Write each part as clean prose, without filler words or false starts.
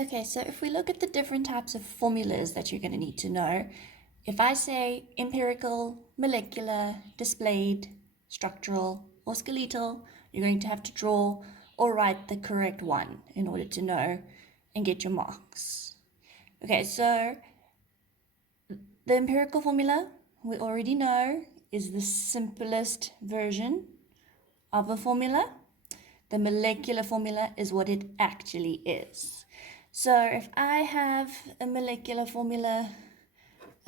Okay, so if we look at the different types of formulas that you're going to need to know, if I say empirical, molecular, displayed, structural, or skeletal, you're going to have to draw or write the correct one in order to know and get your marks. Okay, so the empirical formula, we already know, is the simplest version of a formula. The molecular formula is what it actually is. So if I have a molecular formula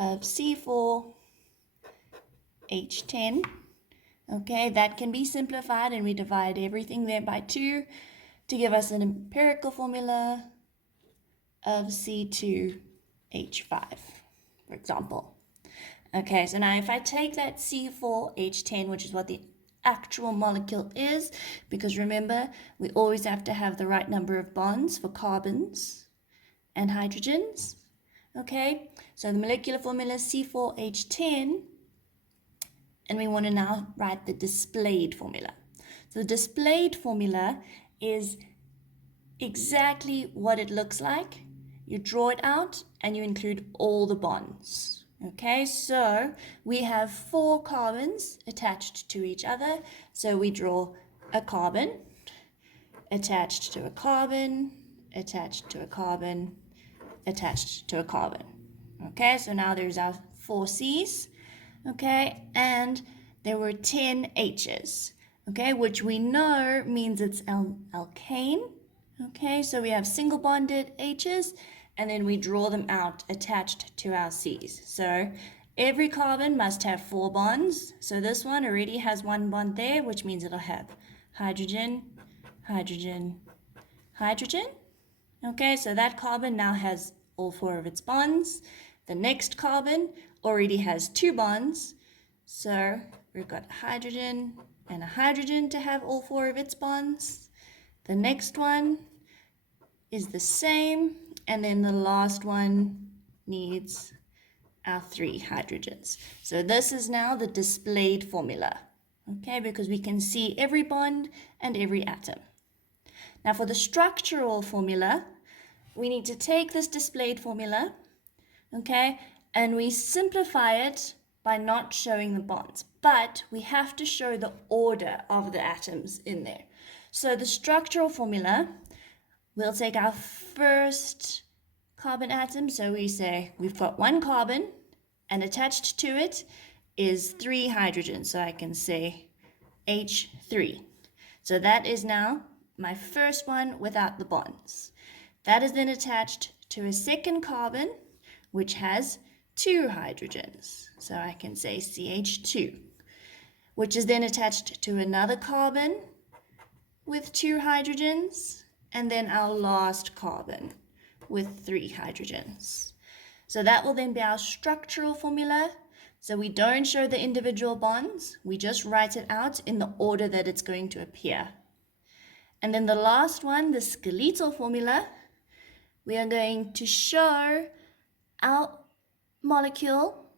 of C4H10, okay, that can be simplified and we divide everything there by 2 to give us an empirical formula of C2H5, for example. Okay, so now if I take that C4H10, which is what the actual molecule is, because remember, we always have to have the right number of bonds for carbons and hydrogens. Okay, so the molecular formula is C4H10, and we want to now write the displayed formula. So the displayed formula is exactly what it looks like. You draw it out and you include all the bonds. Okay, so we have 4 carbons attached to each other. So we draw a carbon, attached to a carbon, attached to a carbon, attached to a carbon. Okay, so now there's our 4 C's. Okay, and there were 10 H's. Okay, which we know means it's alkane. Okay, so we have single bonded H's, and then we draw them out attached to our C's. So every carbon must have 4 bonds. So this one already has 1 bond there, which means it'll have hydrogen, hydrogen, hydrogen. Okay, so that carbon now has all 4 of its bonds. The next carbon already has 2 bonds. So we've got hydrogen and a hydrogen to have all 4 of its bonds. The next one is the same, and then the last one needs our 3 hydrogens. So this is now the displayed formula, okay, because we can see every bond and every atom. Now for the structural formula, we need to take this displayed formula, okay, and we simplify it by not showing the bonds, but we have to show the order of the atoms in there. So the structural formula, we'll take our first carbon atom. So we say we've got 1 carbon and attached to it is 3 hydrogens. So I can say H3. So that is now my first one without the bonds. That is then attached to a second carbon, which has 2 hydrogens. So I can say CH2, which is then attached to another carbon with 2 hydrogens, and then our last carbon with 3 hydrogens. So that will then be our structural formula. So we don't show the individual bonds, we just write it out in the order that it's going to appear. And then the last one, the skeletal formula, we are going to show our molecule,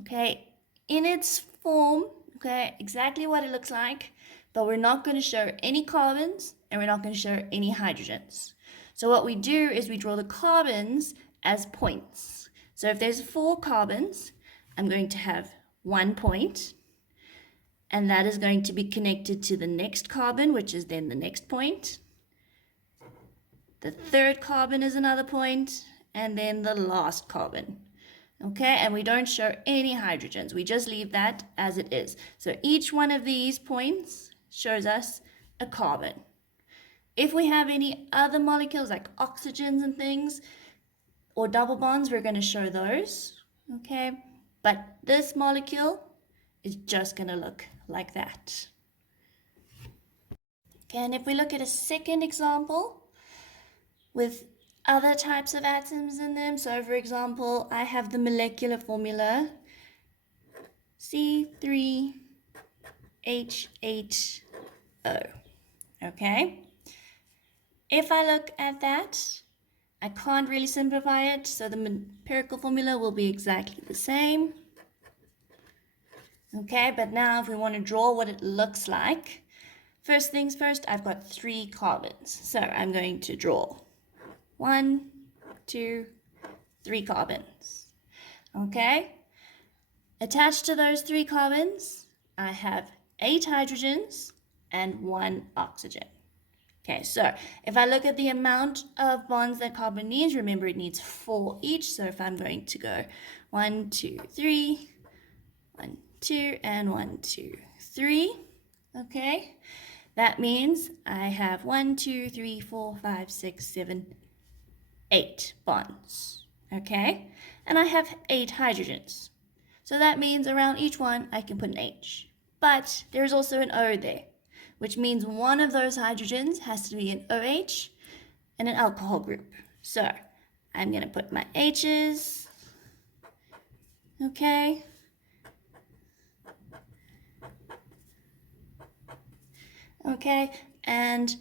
okay, in its form, okay, exactly what it looks like, but we're not going to show any carbons and we're not going to show any hydrogens. So what we do is we draw the carbons as points. So if there's 4 carbons, I'm going to have 1 point, and that is going to be connected to the next carbon, which is then the next point. The third carbon is another point, and then the last carbon. Okay, and we don't show any hydrogens. We just leave that as it is. So each one of these points shows us a carbon. If we have any other molecules like oxygens and things, or double bonds, we're going to show those. Okay, but this molecule is just going to look like that. Okay, and if we look at a second example with other types of atoms in them, so for example, I have the molecular formula C3H8O. Okay, if I look at that, I can't really simplify it, so the empirical formula will be exactly the same. Okay, but now if we want to draw what it looks like, first things first, I've got 3 carbons. So I'm going to draw 1, 2, 3 carbons. Okay? Attached to those 3 carbons, I have 8 hydrogens and 1 oxygen. Okay, so if I look at the amount of bonds that carbon needs, remember it needs 4 each. So if I'm going to go 1, 2, 3, 1, 2, and 1, 2, 3, okay, that means I have 1, 2, 3, 4, 5, 6, 7, 8 bonds, okay, and I have 8 hydrogens. So that means around each one I can put an H. But there's also an O there, which means one of those hydrogens has to be an OH and an alcohol group. So I'm going to put my H's, okay, okay, and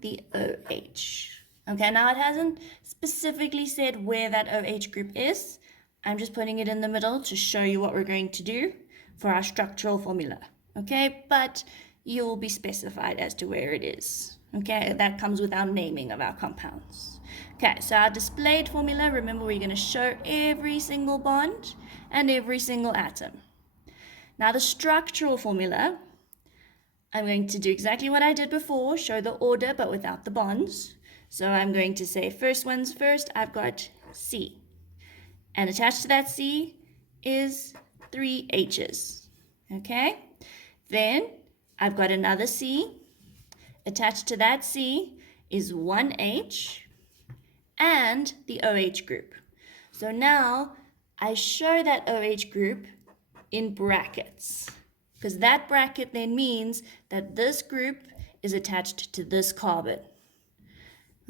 the OH. Okay, now it hasn't specifically said where that OH group is. I'm just putting it in the middle to show you what we're going to do for our structural formula. Okay, but you will be specified as to where it is. Okay, that comes with our naming of our compounds. Okay, so our displayed formula, remember we're going to show every single bond and every single atom. Now the structural formula, I'm going to do exactly what I did before, show the order but without the bonds. So I'm going to say first one's first, I've got C. And attached to that C is 3 H's. Okay? Then I've got another C. Attached to that C is 1 H and the OH group. So now I show that OH group in brackets, because that bracket then means that this group is attached to this carbon.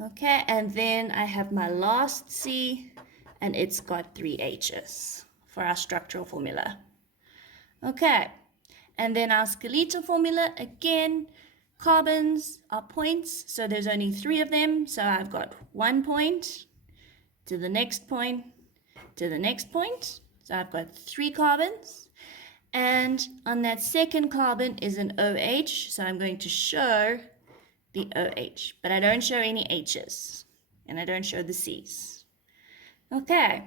Okay, and then I have my last C, and it's got 3 H's for our structural formula. Okay, and then our skeletal formula, again, carbons are points, so there's only 3 of them, so I've got 1 point to the next point to the next point, so I've got 3 carbons, and on that second carbon is an OH, so I'm going to show the OH, but I don't show any H's, and I don't show the C's. Okay,